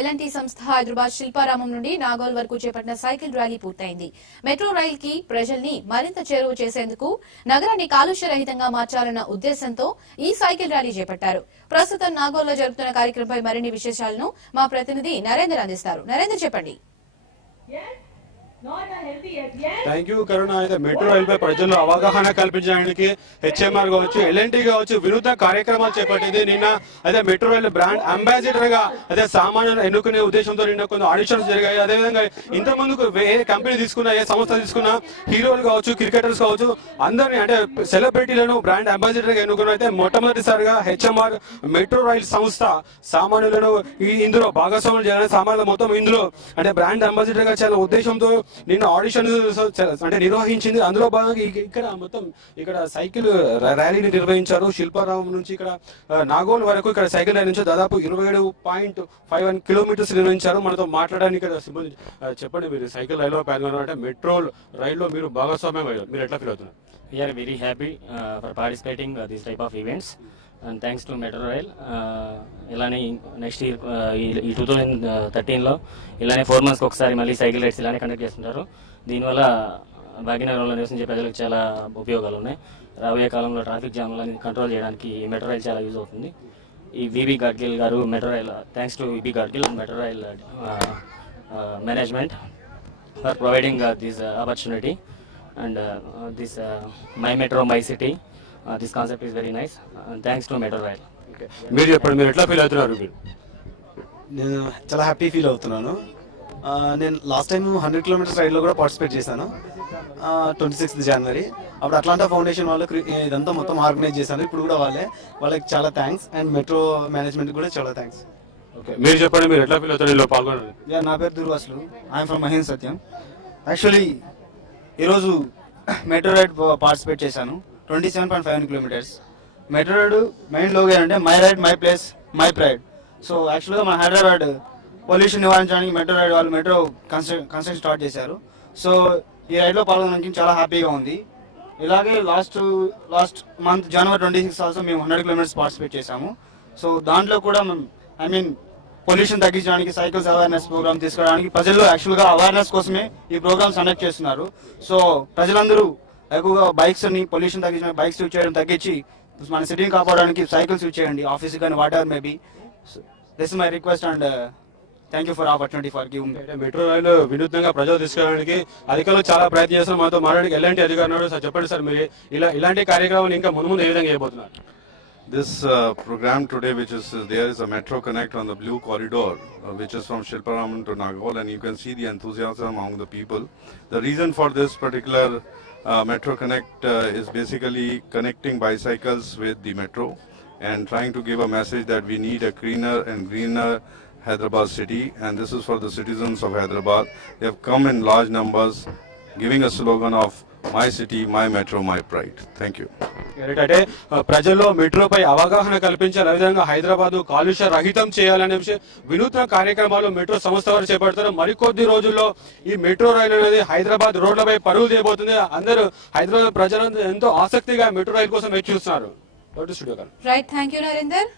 L&T సంస్థ హైదరాబాద్ శిల్పారామం నుండి నాగోల్ వరకు చేపట్టిన సైకిల్ ర్యాలీ పూర్తయింది. మెట్రో రైల్ కి ప్రజల్ని మరింత చేరువ చేసేందుకు నగరాన్ని కాలుష్య రహితంగా మార్చాలన్న ఉద్దేశంతో ఈ సైకిల్ ర్యాలీ చేపట్టారు. ప్రస్తుతం నాగోల్లో జరుగుతున్న కార్యక్రమంపై మరిన్ని విశేషాలను మా ప్రతినిధి నరేందర్ అందిస్తారు. నరేందర్, చెప్పండి. థ్యాంక్ యూ కరుణ. అయితే మెట్రో రైల్పై ప్రజల్లో అవగాహన కల్పించడానికి హెచ్ఎంఆర్ కావచ్చు, ఎల్ఎన్టీ కావచ్చు వినూత్న కార్యక్రమాలు చేపట్టింది. నిన్న అయితే మెట్రో రైల్ బ్రాండ్ అంబాసిడర్ గా అయితే సామాన్యులు ఎన్నుకునే ఉద్దేశంతో నిన్న కొన్ని ఆడిషన్స్ జరిగాయి. అదేవిధంగా ఇంత ముందుకు ఏ కంపెనీ తీసుకున్నా, ఏ సంస్థ తీసుకున్నా హీరోలు కావచ్చు, క్రికెటర్స్ కావచ్చు, అందరినీ అంటే సెలబ్రిటీలను బ్రాండ్ అంబాసిడర్ గా ఎన్నుకున్న అయితే మొట్టమొదటిసారిగా హెచ్ఎంఆర్ మెట్రో రైల్ సంస్థ సామాన్యులను ఇందులో భాగస్వాములు చేయాలని సామాన్యులు మొత్తం ఇందులో అంటే బ్రాండ్ అంబాసిడర్ గా చాలా ఉద్దేశంతో నిన్న ఆడిషన్ అంటే నిర్వహించింది. అందులో భాగంగా ఇక్కడ మొత్తం ఇక్కడ సైకిల్ ర్యాలీని నిర్వహించారు. శిల్పారామం నుంచి ఇక్కడ నాగోల్ వరకు ఇక్కడ సైకిల్ ర్యాలీ నుంచి దాదాపు 27.51 కిలోమీటర్స్ నిర్వహించారు. మనతో మాట్లాడడానికి చెప్పండి, మీరు సైకిల్ రైల్లో పాల్గొన్నారు అంటే మెట్రో రైల్లో మీరు భాగస్వామ్యం అయ్యారు, మీరు ఎట్లా ఫీల్ అవుతున్నారు? We are very happy for participating this type of events and thanks to Metro Rail. ఇలానే నెక్స్ట్ ఇయర్ ఈ 2013లో ఇలానే 4 months ఒకసారి మళ్ళీ సైకిల్ రైడ్స్ ఇలానే కండక్ట్ చేస్తుంటారు. దీనివల్ల భాగ్యనగరంలో నివసించే ప్రజలకు చాలా ఉపయోగాలు ఉన్నాయి. రాబోయే కాలంలో ట్రాఫిక్ జామ్లను కంట్రోల్ చేయడానికి ఈ మెట్రో రైల్ చాలా యూజ్ అవుతుంది. ఈ VB Gadgil garu metro rail thanks to VB Gadgil and metro rail management for providing this opportunity and this my metro my city this concept is very nice and thanks to Metro Rail. మీరు చెప్పండి, మీరు ఎట్లా feel అవుతున్నారు? నేను చాలా happy feel అవుతున్నాను. నేను last time 100 kilometres రైడ్లో కూడా పార్టిసిపేట్ చేశాను 26 జనవరి. అప్పుడు అట్లాంటా ఫౌండేషన్ వాళ్ళు ఇదంతా మొత్తం ఆర్గనైజ్ చేశాను. ఇప్పుడు కూడా వాళ్ళకి చాలా థ్యాంక్స్ అండ్ మెట్రో మేనేజ్మెంట్ కూడా చాలా థ్యాంక్స్. మీరు చెప్పండి, మీరు ఎట్లా ఫీల్ అవుతారు ఇందులో పాల్గొన్నారు? నా పేరు Durvasulu, I'm from Mahendra Satyam. Actually ఈరోజు మెట్రో రైడ్ పార్టిసిపేట్ చేశాను 27.51 kilometres. Metro ride main logo ఏంటంటే my ride my place my pride. So యాక్చువల్గా మన హైదరాబాద్ పొల్యూషన్ నివారించడానికి మెట్రో రైడ్ వాళ్ళు మెట్రో కన్స్ట్రక్షన్ స్టార్ట్ చేశారు. సో ఈ రైడ్లో పాల్గొనడానికి చాలా హ్యాపీగా ఉంది. ఇలాగే లాస్ట్ మంత్ జనవరి 26 ఆల్సో మేము 100 కిలోమీటర్స్ పార్టిసిపేట్ చేశాము. సో దాంట్లో కూడా పొల్యూషన్ తగ్గించడానికి సైకిల్స్ అవేర్నెస్ ప్రోగ్రామ్ తీసుకోవడానికి ప్రజల్లో యాక్చువల్గా అవేర్నెస్ కోసమే ఈ ప్రోగ్రామ్స్ కండక్ట్ చేస్తున్నారు. సో ప్రజలందరూ ఎక్కువగా బైక్స్ ని పొల్యూషన్ తగ్గించిన బైక్స్ యూజ్ చేయడం తగ్గించి మన సిటీని కాపాడడానికి సైకిల్స్ యూజ్ చేయండి, ఆఫీస్ కానీ whatever maybe. This my request and thank you for opportunity for giving. Metro రైలు వినూత్నంగా ప్రజలు తీసుకురావడానికి అధికారులు చాలా ప్రయత్నం చేస్తున్నారు. మనతో మాట్లాడడానికి ఎలాంటి అధికారులు సార్ చెప్పండి సార్, మీరు ఇలాంటి కార్యక్రమాలు ఇంకా ముందు ఏ విధంగా చేయబోతున్నారు? This program today, which is there is a Metro Connect on the Blue Corridor, which is from Shilparamam to Nagoal, and you can see the enthusiasm among the people. The reason for this particular Metro Connect is basically connecting bicycles with the metro and trying to give a message that we need a cleaner and greener Hyderabad city, and this is for the citizens of Hyderabad. They have come in large numbers, giving a slogan of my city, my metro, my pride. Thank you. అంటే ప్రజల్లో మెట్రోపై అవగాహన కల్పించాలి, అదేవిధంగా హైదరాబాద్ కాలుష్య రహితం చేయాలనే వినూత్న కార్యక్రమాలు metro సంస్థ వారు చేపడతారు. మరికొద్ది రోజుల్లో ఈ మెట్రో రైలు అనేది హైదరాబాద్ రోడ్లపై పరుగు చేయబోతుంది. అందరూ హైదరాబాద్ ప్రజలందరూ ఎంతో ఆసక్తిగా మెట్రో రైలు కోసం ఎదురు చూస్తున్నారు. Right, thank you Narender.